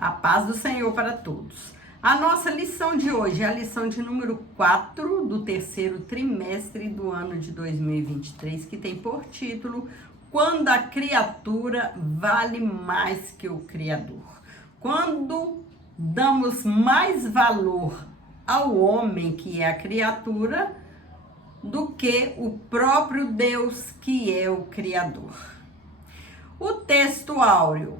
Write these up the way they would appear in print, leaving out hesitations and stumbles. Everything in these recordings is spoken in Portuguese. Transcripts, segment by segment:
A paz do Senhor para todos. A nossa lição de hoje é a lição de número 4 do terceiro trimestre do ano de 2023, que tem por título Quando a criatura vale mais que o Criador. Quando damos mais valor ao homem, que é a criatura, do que o próprio Deus, que é o Criador. O texto áureo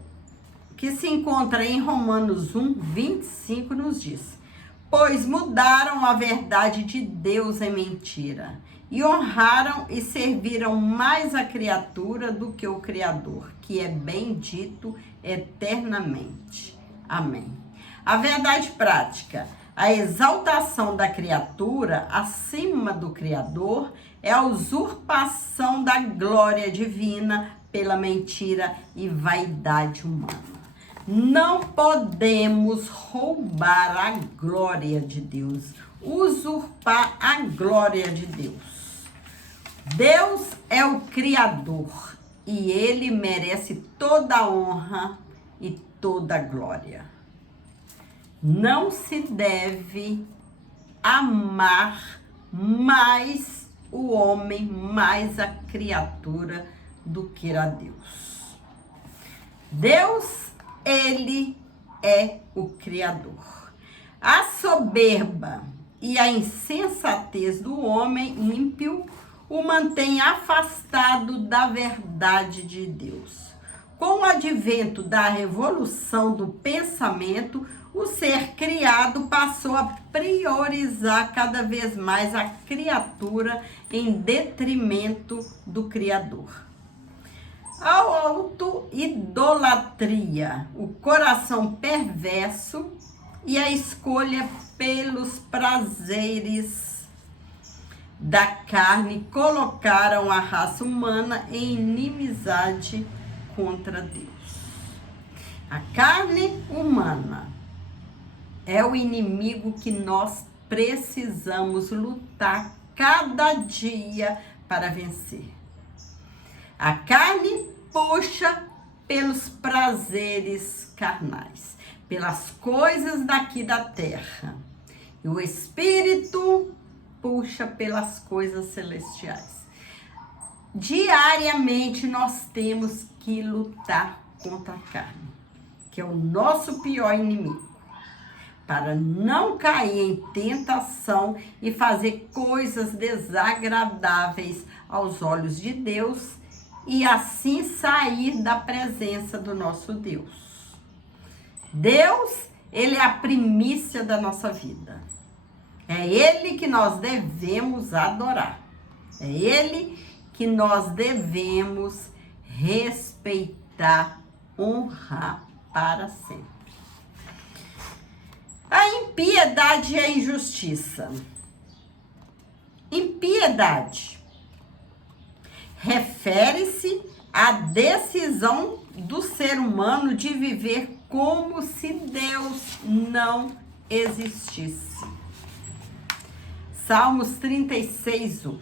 que se encontra em Romanos 1, 25, nos diz: pois mudaram a verdade de Deus em mentira, e honraram e serviram mais a criatura do que o Criador, que é bendito eternamente. Amém. A verdade prática: a exaltação da criatura acima do Criador é a usurpação da glória divina pela mentira e vaidade humana. Não podemos roubar a glória de Deus, usurpar a glória de Deus. Deus é o Criador e Ele merece toda a honra e toda a glória. Não se deve amar mais o homem, mais a criatura do que a Deus. Deus, Ele é o Criador. A soberba e a insensatez do homem ímpio o mantém afastado da verdade de Deus. Com o advento da revolução do pensamento, o ser criado passou a priorizar cada vez mais a criatura em detrimento do Criador. A auto-idolatria, o coração perverso e a escolha pelos prazeres da carne colocaram a raça humana em inimizade contra Deus. A carne humana é o inimigo que nós precisamos lutar cada dia para vencer. A carne puxa pelos prazeres carnais, pelas coisas daqui da terra. E o espírito puxa pelas coisas celestiais. Diariamente nós temos que lutar contra a carne, que é o nosso pior inimigo, para não cair em tentação e fazer coisas desagradáveis aos olhos de Deus e assim sair da presença do nosso Deus. Deus, Ele é a primícia da nossa vida. É Ele que nós devemos adorar. É Ele que nós devemos respeitar, honrar para sempre. A impiedade e a injustiça. Impiedade refere-se à decisão do ser humano de viver como se Deus não existisse. Salmos 36, 1.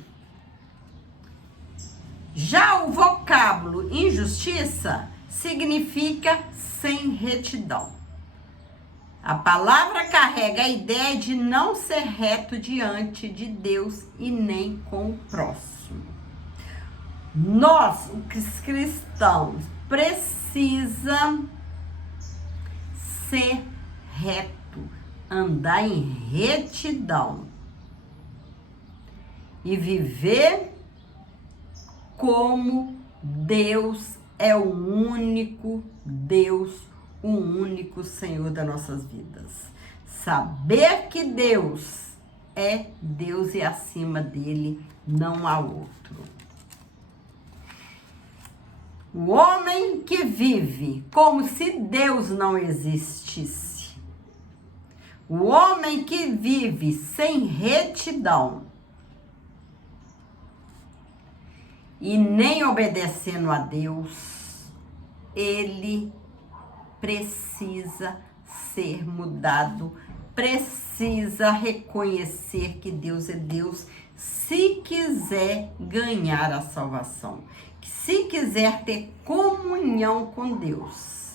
Já o vocábulo injustiça significa sem retidão. A palavra carrega a ideia de não ser reto diante de Deus e nem com o próximo. Nós, os cristãos, precisamos ser reto, andar em retidão e viver como Deus é o único Deus, o único Senhor das nossas vidas. Saber que Deus é Deus e acima dele não há outro. O homem que vive como se Deus não existisse, o homem que vive sem retidão e nem obedecendo a Deus, ele precisa ser mudado, precisa reconhecer que Deus é Deus, se quiser ganhar a salvação, se quiser ter comunhão com Deus.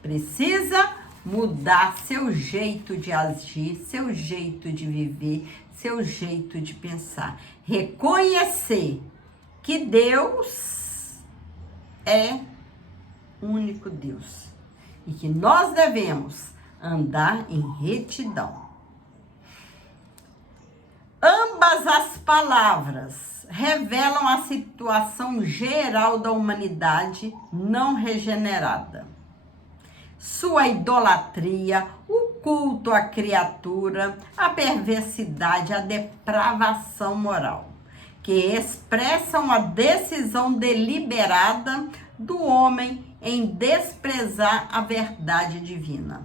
Precisa mudar seu jeito de agir, seu jeito de viver, seu jeito de pensar. Reconhecer que Deus é o único Deus e que nós devemos andar em retidão. Ambas as palavras revelam a situação geral da humanidade não regenerada. Sua idolatria, o culto à criatura, a perversidade, a depravação moral, que expressam a decisão deliberada do homem em desprezar a verdade divina.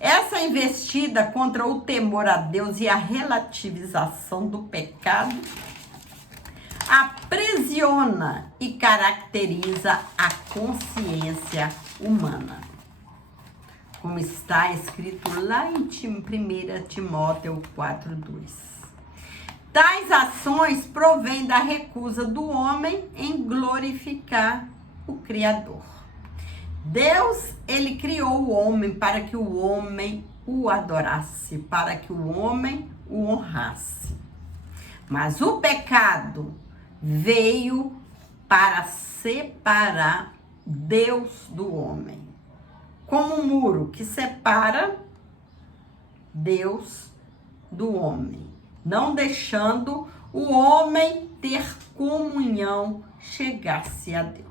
Essa investida contra o temor a Deus e a relativização do pecado aprisiona e caracteriza a consciência humana, como está escrito lá em 1 Timóteo 4:2. Tais ações provêm da recusa do homem em glorificar o Criador. Deus, ele criou o homem para que o homem o adorasse, para que o homem o honrasse. Mas o pecado veio para separar Deus do homem, como um muro que separa Deus do homem, não deixando o homem ter comunhão, chegar-se a Deus.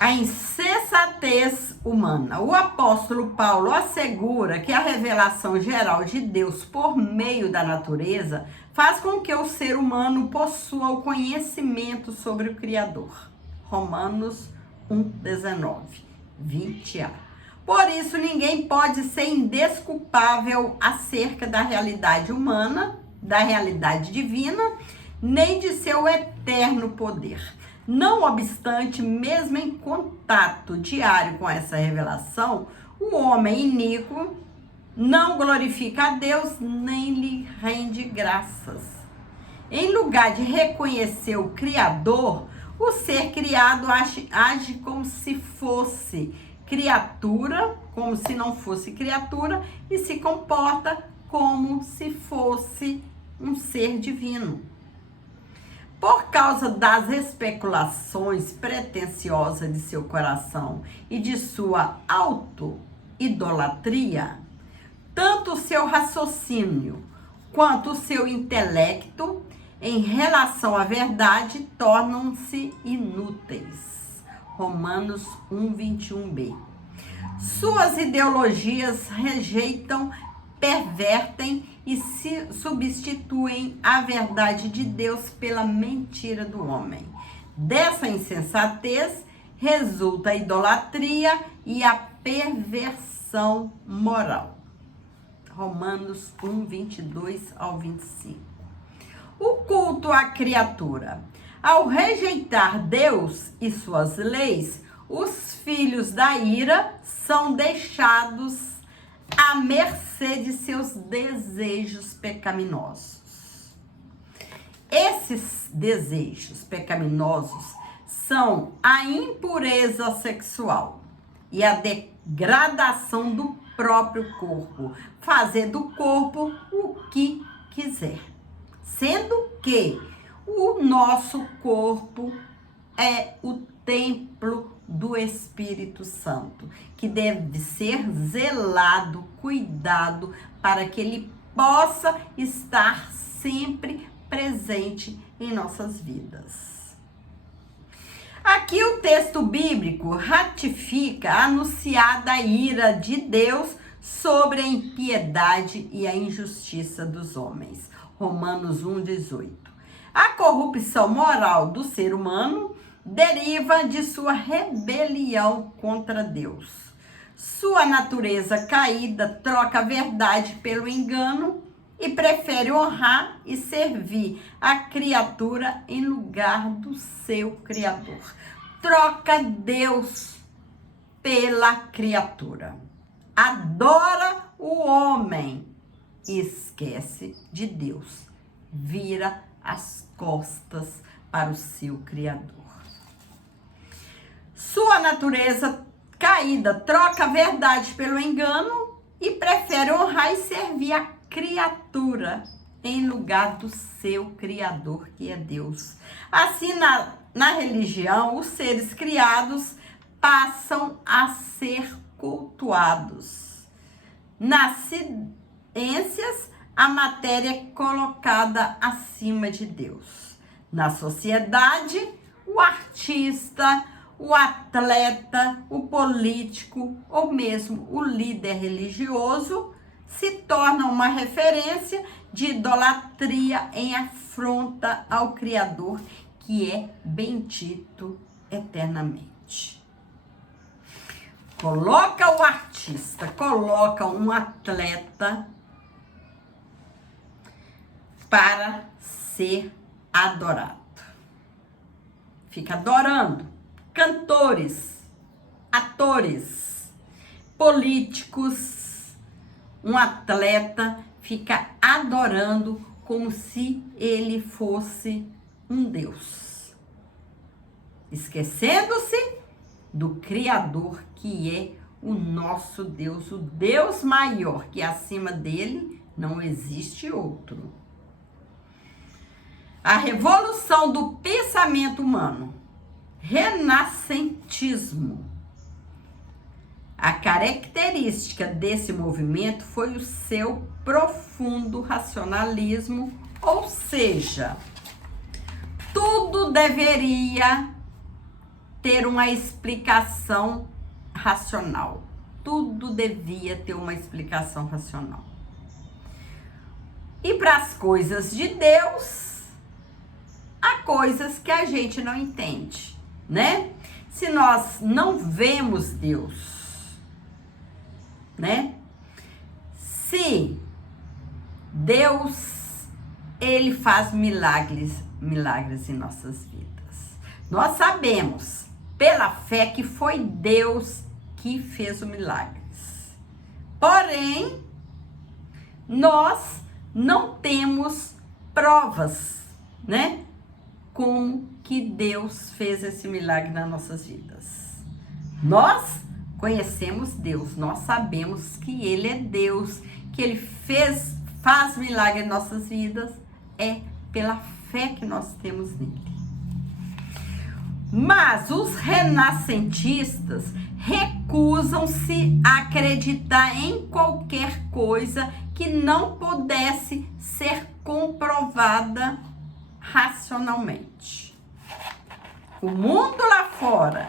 A insensatez humana. O apóstolo Paulo assegura que a revelação geral de Deus por meio da natureza faz com que o ser humano possua o conhecimento sobre o Criador. Romanos 1:19, 20a. Por isso, ninguém pode ser indesculpável acerca da realidade humana, da realidade divina, nem de seu eterno poder. Não obstante, mesmo em contato diário com essa revelação, o homem iníquo não glorifica a Deus nem lhe rende graças. Em lugar de reconhecer o Criador, o ser criado age como se fosse criatura, como se não fosse criatura, e se comporta como se fosse um ser divino. Por causa das especulações pretensiosas de seu coração e de sua auto-idolatria, tanto o seu raciocínio quanto o seu intelecto em relação à verdade tornam-se inúteis. Romanos 1:21b. Suas ideologias rejeitam, pervertem e se substituem a verdade de Deus pela mentira do homem. Dessa insensatez resulta a idolatria e a perversão moral. Romanos 1:22-25. O culto à criatura. Ao rejeitar Deus e suas leis, os filhos da ira são deixados à mercê de seus desejos pecaminosos. Esses desejos pecaminosos são a impureza sexual e a degradação do próprio corpo, fazer do corpo o que quiser, sendo que o nosso corpo é o templo do Espírito Santo, que deve ser zelado, cuidado, para que ele possa estar sempre presente em nossas vidas. Aqui o texto bíblico ratifica a anunciada ira de Deus sobre a impiedade e a injustiça dos homens. Romanos 1:18. A corrupção moral do ser humano deriva de sua rebelião contra Deus. Sua natureza caída troca a verdade pelo engano e prefere honrar e servir a criatura em lugar do seu Criador. Troca Deus pela criatura. Adora o homem e esquece de Deus. Vira as costas para o seu Criador. Sua natureza caída troca a verdade pelo engano e prefere honrar e servir a criatura em lugar do seu Criador, que é Deus. Assim, na religião, os seres criados passam a ser cultuados. Nas ciências, a matéria é colocada acima de Deus. Na sociedade, o artista, o atleta, o político ou mesmo o líder religioso se torna uma referência de idolatria em afronta ao Criador, que é bendito eternamente. Coloca o artista, coloca um atleta para ser adorado. Fica adorando cantores, atores, políticos. Um atleta fica adorando como se ele fosse um Deus, esquecendo-se do Criador, que é o nosso Deus, o Deus maior, que acima dele não existe outro. A revolução do pensamento humano, renascentismo. A característica desse movimento foi o seu profundo racionalismo, ou seja, tudo deveria ter uma explicação racional. Tudo devia ter uma explicação racional. E para as coisas de Deus, há coisas que a gente não entende, né? Se nós não vemos Deus, né? Se Deus, ele faz milagres em nossas vidas. Nós sabemos, pela fé, que foi Deus que fez os milagres. Porém, nós não temos provas, né? Como que Deus fez esse milagre nas nossas vidas. Nós conhecemos Deus, nós sabemos que Ele é Deus, que Ele faz milagre em nossas vidas, é pela fé que nós temos nele. Mas os renascentistas recusam-se a acreditar em qualquer coisa que não pudesse ser comprovada racionalmente. O mundo lá fora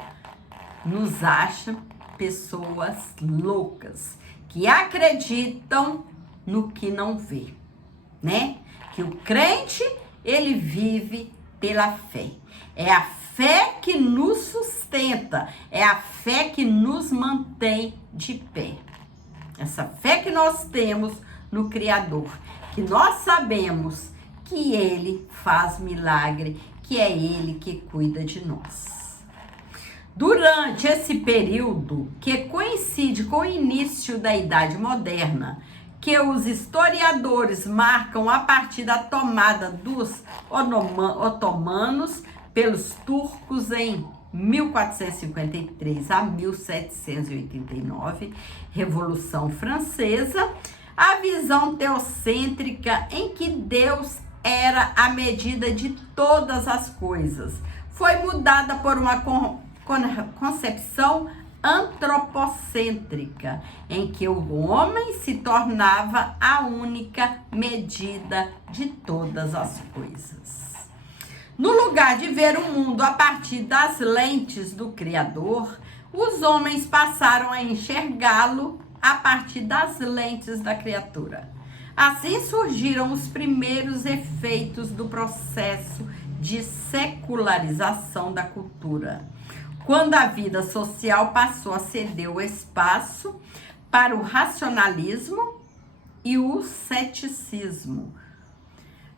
nos acha pessoas loucas que acreditam no que não vê, né? Que o crente, ele vive pela fé. É a fé que nos sustenta, é a fé que nos mantém de pé. Essa fé que nós temos no Criador, que nós sabemos que Ele faz milagre, que é Ele que cuida de nós. Durante esse período, que coincide com o início da Idade Moderna, que os historiadores marcam a partir da tomada dos otomanos pelos turcos em 1453 a 1789, Revolução Francesa, a visão teocêntrica em que Deus era a medida de todas as coisas foi mudada por uma concepção antropocêntrica, em que o homem se tornava a única medida de todas as coisas. No lugar de ver o mundo a partir das lentes do Criador, os homens passaram a enxergá-lo a partir das lentes da criatura. Assim surgiram os primeiros efeitos do processo de secularização da cultura, quando a vida social passou a ceder o espaço para o racionalismo e o ceticismo.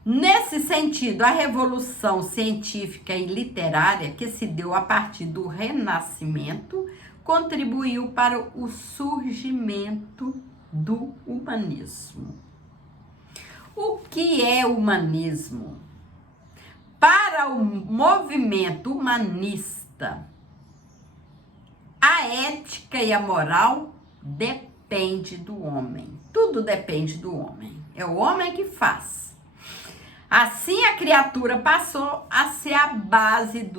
Nesse sentido, a revolução científica e literária que se deu a partir do Renascimento contribuiu para o surgimento do humanismo. O que é humanismo? Para o movimento humanista, A ética e a moral depende do homem. Tudo depende do homem. É o homem que faz. Assim a criatura passou a ser a base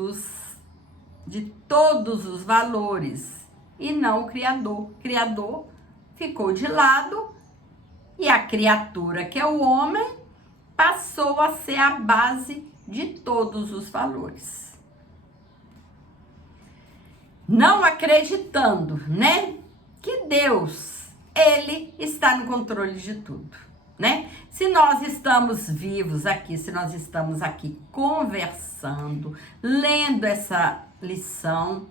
de todos os valores e não o Criador. O Criador ficou de lado e a criatura, que é o homem, passou a ser a base de todos os valores. Não acreditando, né, que Deus, ele está no controle de tudo, né? Se nós estamos vivos aqui, se nós estamos aqui conversando, lendo essa lição,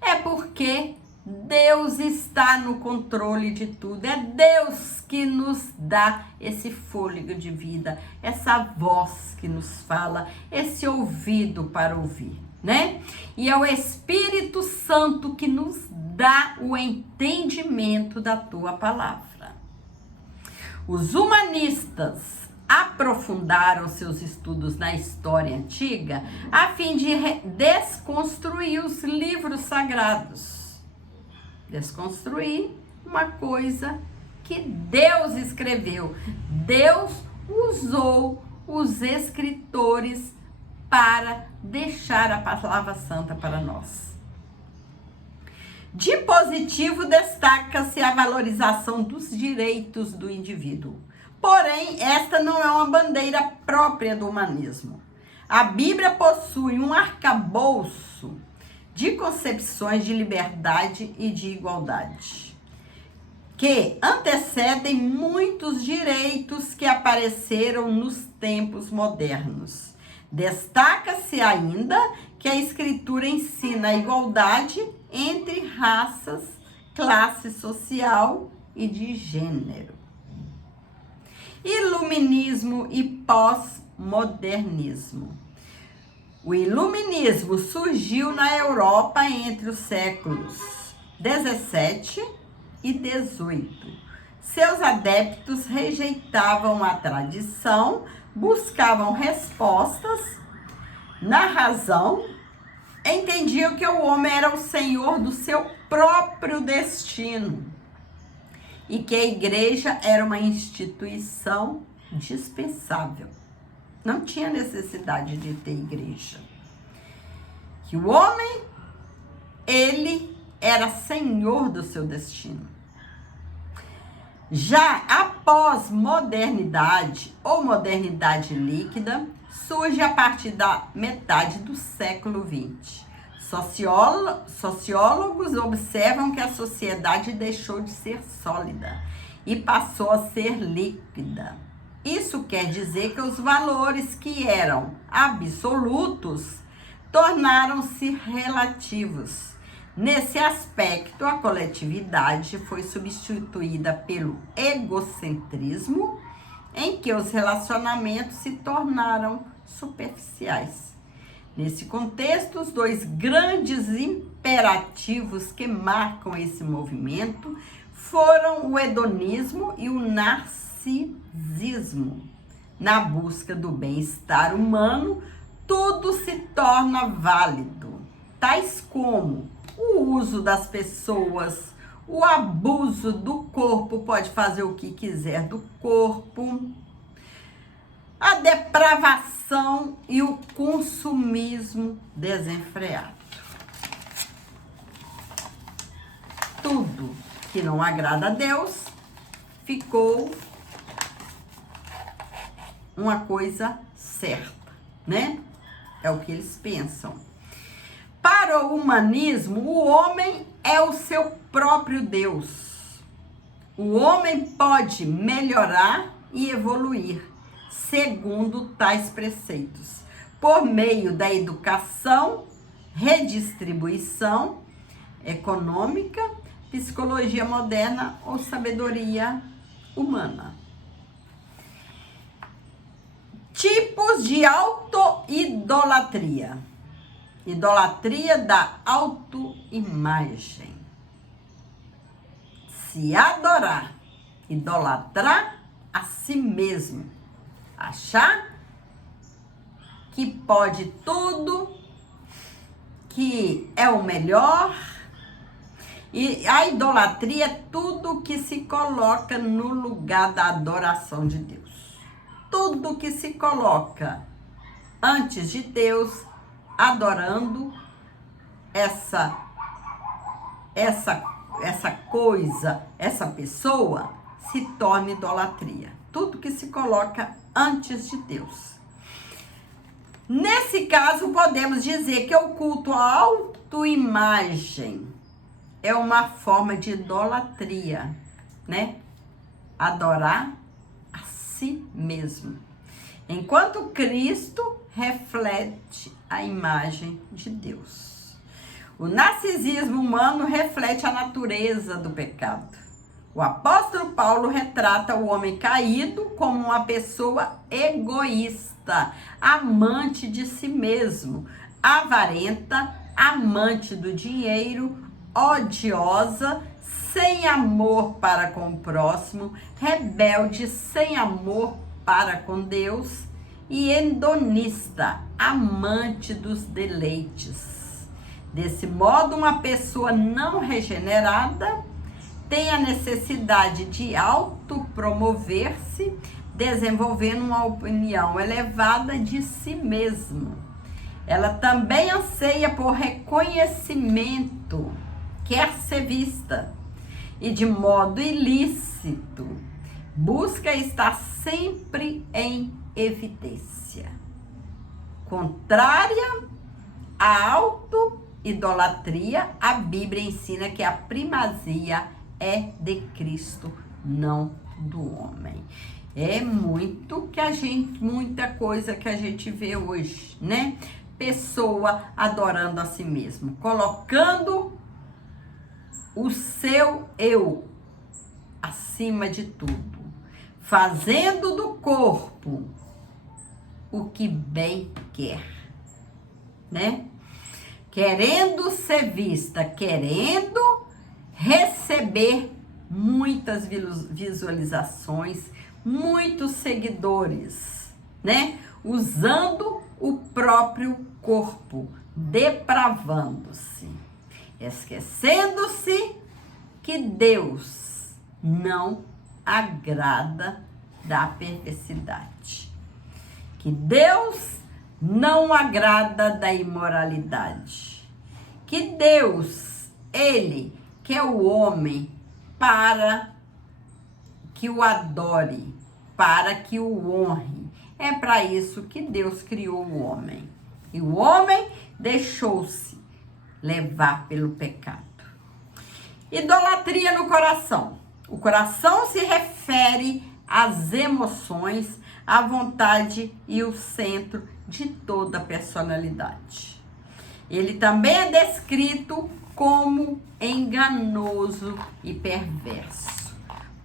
é porque Deus está no controle de tudo. É Deus que nos dá esse fôlego de vida, essa voz que nos fala, esse ouvido para ouvir, né? E é o Espírito Santo que nos dá o entendimento da tua palavra. Os humanistas aprofundaram seus estudos na história antiga a fim de desconstruir os livros sagrados. Desconstruir uma coisa que Deus escreveu. Deus usou os escritores para deixar a palavra santa para nós. De positivo, destaca-se a valorização dos direitos do indivíduo. Porém, esta não é uma bandeira própria do humanismo. A Bíblia possui um arcabouço de concepções de liberdade e de igualdade, que antecedem muitos direitos que apareceram nos tempos modernos. Destaca-se ainda que a Escritura ensina a igualdade entre raças, classe social e de gênero. Iluminismo e pós-modernismo. O iluminismo surgiu na Europa entre os séculos 17 e 18. Seus adeptos rejeitavam a tradição, buscavam respostas na razão, entendiam que o homem era o senhor do seu próprio destino e que a igreja era uma instituição dispensável. Não tinha necessidade de ter igreja. Que o homem, ele era senhor do seu destino. Já a pós-modernidade ou modernidade líquida surge a partir da metade do século XX. Sociólogos observam que a sociedade deixou de ser sólida e passou a ser líquida. Isso quer dizer que os valores que eram absolutos tornaram-se relativos. Nesse aspecto, a coletividade foi substituída pelo egocentrismo, em que os relacionamentos se tornaram superficiais. Nesse contexto, os dois grandes imperativos que marcam esse movimento foram o hedonismo e o narcisismo. Na busca do bem-estar humano, tudo se torna válido, tais como o uso das pessoas, o abuso do corpo, pode fazer o que quiser do corpo, a depravação e o consumismo desenfreado. Tudo que não agrada a Deus ficou uma coisa certa, né? É o que eles pensam. Para o humanismo, o homem é o seu próprio Deus. O homem pode melhorar e evoluir segundo tais preceitos, por meio da educação, redistribuição econômica, psicologia moderna ou sabedoria humana. Tipos de auto-idolatria. Idolatria da autoimagem. Se adorar, idolatrar a si mesmo. Achar que pode tudo, que é o melhor, E a idolatria é tudo que se coloca no lugar da adoração de Deus. Tudo que se coloca antes de Deus, adorando essa coisa, essa pessoa, se torna idolatria. Tudo que se coloca antes de Deus. Nesse caso, podemos dizer que o culto à autoimagem é uma forma de idolatria, né? Adorar a si mesmo. Enquanto Cristo reflete a imagem de Deus. O narcisismo humano reflete a natureza do pecado. O apóstolo Paulo retrata o homem caído como uma pessoa egoísta, amante de si mesmo, avarenta, amante do dinheiro, odiosa, sem amor para com o próximo, rebelde, sem amor para com Deus e hedonista, amante dos deleites. Desse modo, uma pessoa não regenerada tem a necessidade de autopromover-se, desenvolvendo uma opinião elevada de si mesmo. Ela também anseia por reconhecimento, quer ser vista, e de modo ilícito, busca estar sempre em evidência. Contrária à auto-idolatria, a Bíblia ensina que a primazia é de Cristo, não do homem. É muita coisa que a gente vê hoje, né? Pessoa adorando a si mesmo, colocando o seu eu acima de tudo, fazendo do corpo o que bem quer, né? Querendo ser vista, querendo receber muitas visualizações, muitos seguidores, né? Usando o próprio corpo, depravando-se, esquecendo-se que Deus não agrada da perversidade, que Deus não agrada da imoralidade, que Deus, Ele quer o homem para que o adore, para que o honre. É para isso que Deus criou o homem. E o homem deixou-se levar pelo pecado. Idolatria no coração. O coração se refere às emoções, à vontade e o centro de toda a personalidade. Ele também é descrito como enganoso e perverso,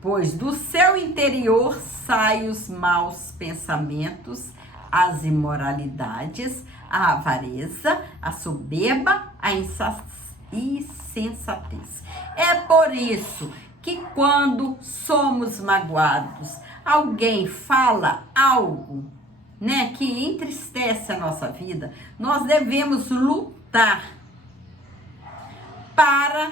pois do seu interior saem os maus pensamentos, as imoralidades, a avareza, a soberba, a insensatez. É por isso que quando somos magoados, alguém fala algo, né, que entristece a nossa vida, nós devemos lutar para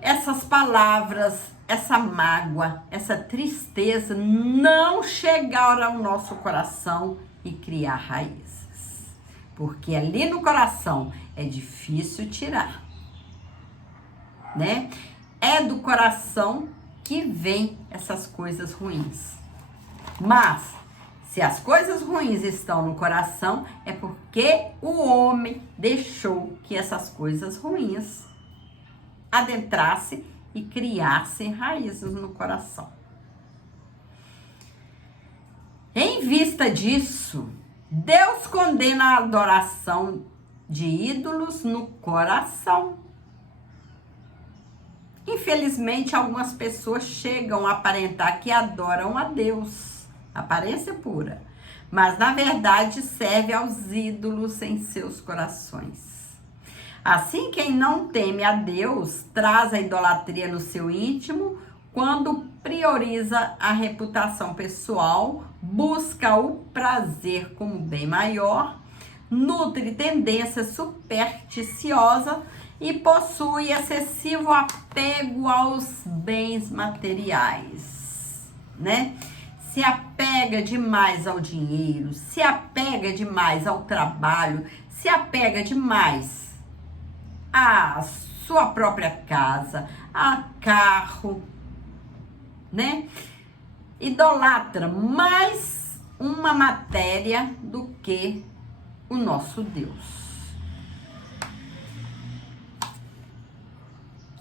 essas palavras, essa mágoa, essa tristeza não chegar ao nosso coração e criar raízes. Porque ali no coração é difícil tirar, né? É do coração que vem essas coisas ruins. Mas se as coisas ruins estão no coração, é porque o homem deixou que essas coisas ruins adentrassem e criassem raízes no coração. Em vista disso, Deus condena a adoração de ídolos no coração. Infelizmente, algumas pessoas chegam a aparentar que adoram a Deus, aparência pura, mas na verdade serve aos ídolos em seus corações. Assim, quem não teme a Deus traz a idolatria no seu íntimo quando prioriza a reputação pessoal, busca o prazer como bem maior, nutre tendências supersticiosas e possui excessivo apego aos bens materiais, né? Se apega demais ao dinheiro, se apega demais ao trabalho, se apega demais à sua própria casa, a carro, né? Idolatra mais uma matéria do que o nosso Deus.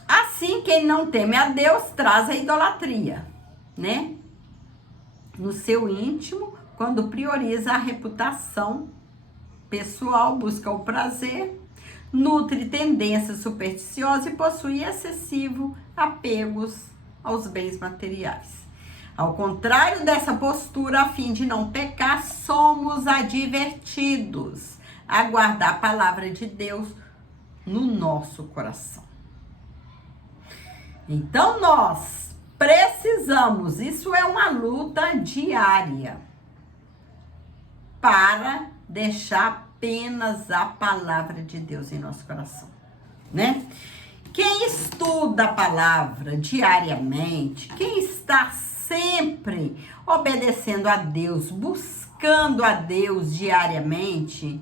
Assim, quem não teme a Deus traz a idolatria, né? No seu íntimo, quando prioriza a reputação pessoal, busca o prazer, nutre tendências supersticiosas e possui excessivo apegos aos bens materiais. Ao contrário dessa postura, a fim de não pecar, somos advertidos a guardar a palavra de Deus no nosso coração. Então nós precisamos, isso é uma luta diária, para deixar apenas a palavra de Deus em nosso coração, né? Quem estuda a palavra diariamente, quem está sempre obedecendo a Deus, buscando a Deus diariamente,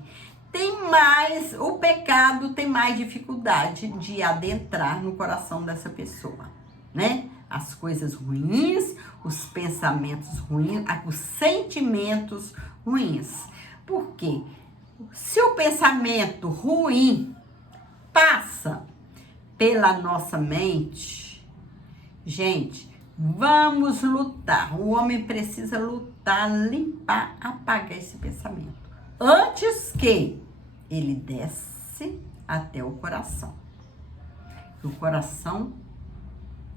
o pecado tem mais dificuldade de adentrar no coração dessa pessoa, né? As coisas ruins, os pensamentos ruins, os sentimentos ruins. Por quê? Se o pensamento ruim passa pela nossa mente, gente, vamos lutar. O homem precisa lutar, limpar, apagar esse pensamento, antes que ele desce até o coração. O coração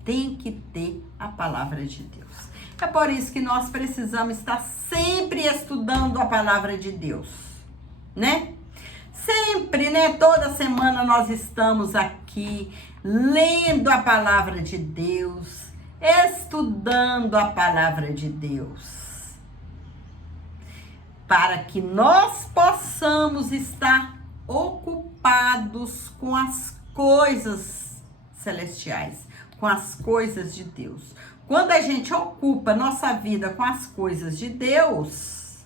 tem que ter a palavra de Deus. É por isso que nós precisamos estar sempre estudando a palavra de Deus, né? Sempre, né? Toda semana nós estamos aqui lendo a palavra de Deus, estudando a palavra de Deus, para que nós possamos estar ocupados com as coisas celestiais, com as coisas de Deus. Quando a gente ocupa nossa vida com as coisas de Deus,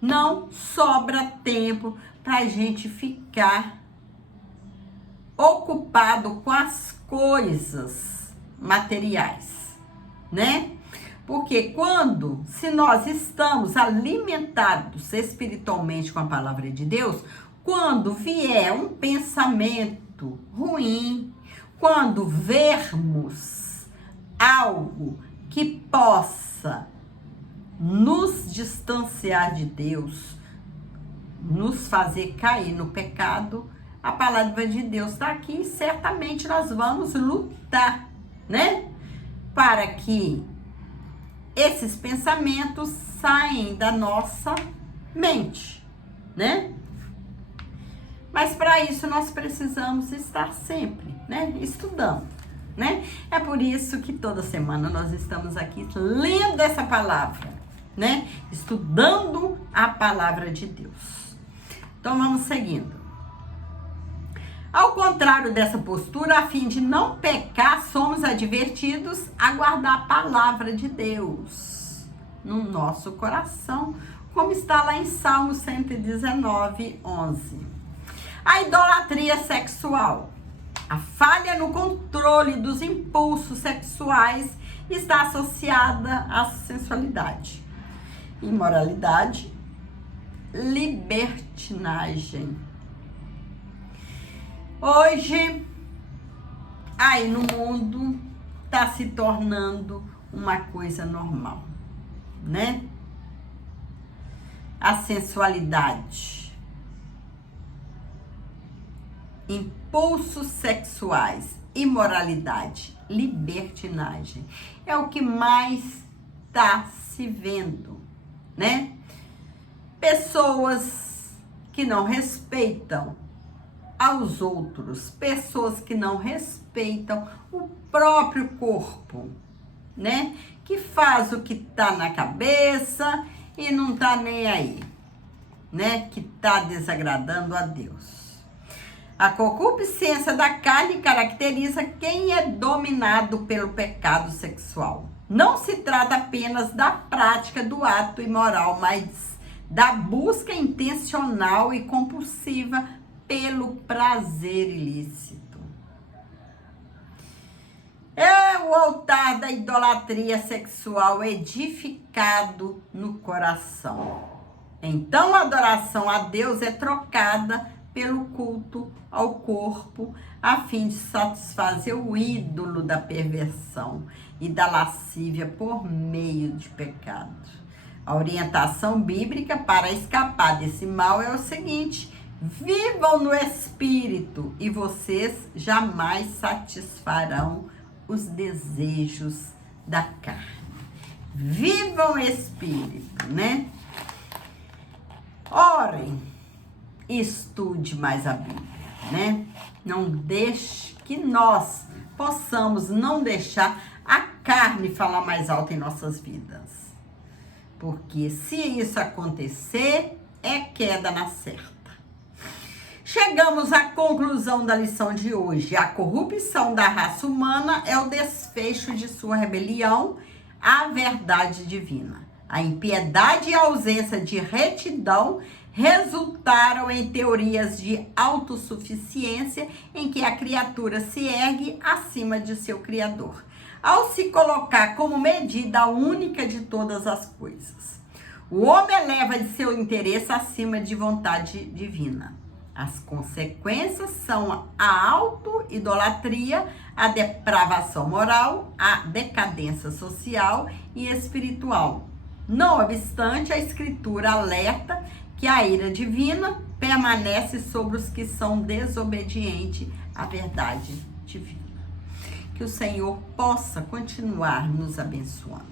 não sobra tempo para a gente ficar ocupado com as coisas materiais, né? Porque se nós estamos alimentados espiritualmente com a palavra de Deus, quando vier um pensamento ruim, quando vermos algo que possa nos distanciar de Deus, nos fazer cair no pecado, a palavra de Deus está aqui e certamente nós vamos lutar, né? Para que esses pensamentos saem da nossa mente, né? Mas para isso nós precisamos estar sempre, né? Estudando, né? É por isso que toda semana nós estamos aqui lendo essa palavra, né? Estudando a palavra de Deus. Então vamos seguindo. Ao contrário dessa postura, a fim de não pecar, somos advertidos a guardar a palavra de Deus no nosso coração, como está lá em Salmo 119, 11. A idolatria sexual, a falha no controle dos impulsos sexuais, está associada à sensualidade, imoralidade, libertinagem. Hoje, aí no mundo, está se tornando uma coisa normal, né? A sensualidade, impulsos sexuais, imoralidade, libertinagem, é o que mais está se vendo, né? Pessoas que não respeitam aos outros, pessoas que não respeitam o próprio corpo, né? Que faz o que tá na cabeça e não tá nem aí, né? Que tá desagradando a Deus. A concupiscência da carne caracteriza quem é dominado pelo pecado sexual. Não se trata apenas da prática do ato imoral, mas da busca intencional e compulsiva pelo prazer ilícito. É o altar da idolatria sexual edificado no coração. Então, a adoração a Deus é trocada pelo culto ao corpo, a fim de satisfazer o ídolo da perversão e da lascívia por meio de pecado. A orientação bíblica para escapar desse mal é o seguinte: vivam no Espírito e vocês jamais satisfarão os desejos da carne. Vivam o Espírito, né? Orem, estude mais a Bíblia, né? Não deixe que nós possamos não deixar a carne falar mais alto em nossas vidas. Porque se isso acontecer, é queda na certa. Chegamos à conclusão da lição de hoje. A corrupção da raça humana é o desfecho de sua rebelião à verdade divina. A impiedade e a ausência de retidão resultaram em teorias de autossuficiência em que a criatura se ergue acima de seu Criador, ao se colocar como medida única de todas as coisas. O homem eleva de seu interesse acima de vontade divina. As consequências são a auto-idolatria, a depravação moral, a decadência social e espiritual. Não obstante, a Escritura alerta que a ira divina permanece sobre os que são desobedientes à verdade divina. Que o Senhor possa continuar nos abençoando,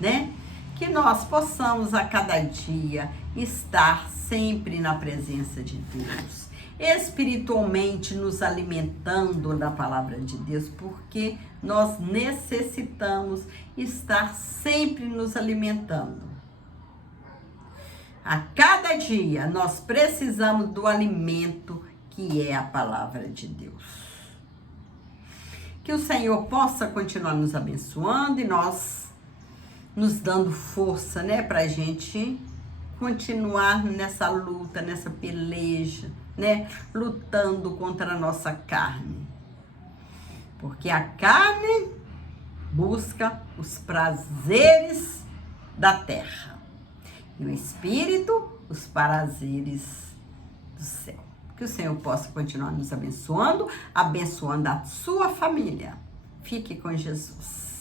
né? Que nós possamos a cada dia estar sempre na presença de Deus, espiritualmente nos alimentando da palavra de Deus, porque nós necessitamos estar sempre nos alimentando. A cada dia nós precisamos do alimento que é a palavra de Deus. Que o Senhor possa continuar nos abençoando e nós nos dando força, né, pra gente continuar nessa luta, nessa peleja, né, lutando contra a nossa carne. Porque a carne busca os prazeres da terra e o espírito os prazeres do céu. Que o Senhor possa continuar nos abençoando, abençoando a sua família. Fique com Jesus.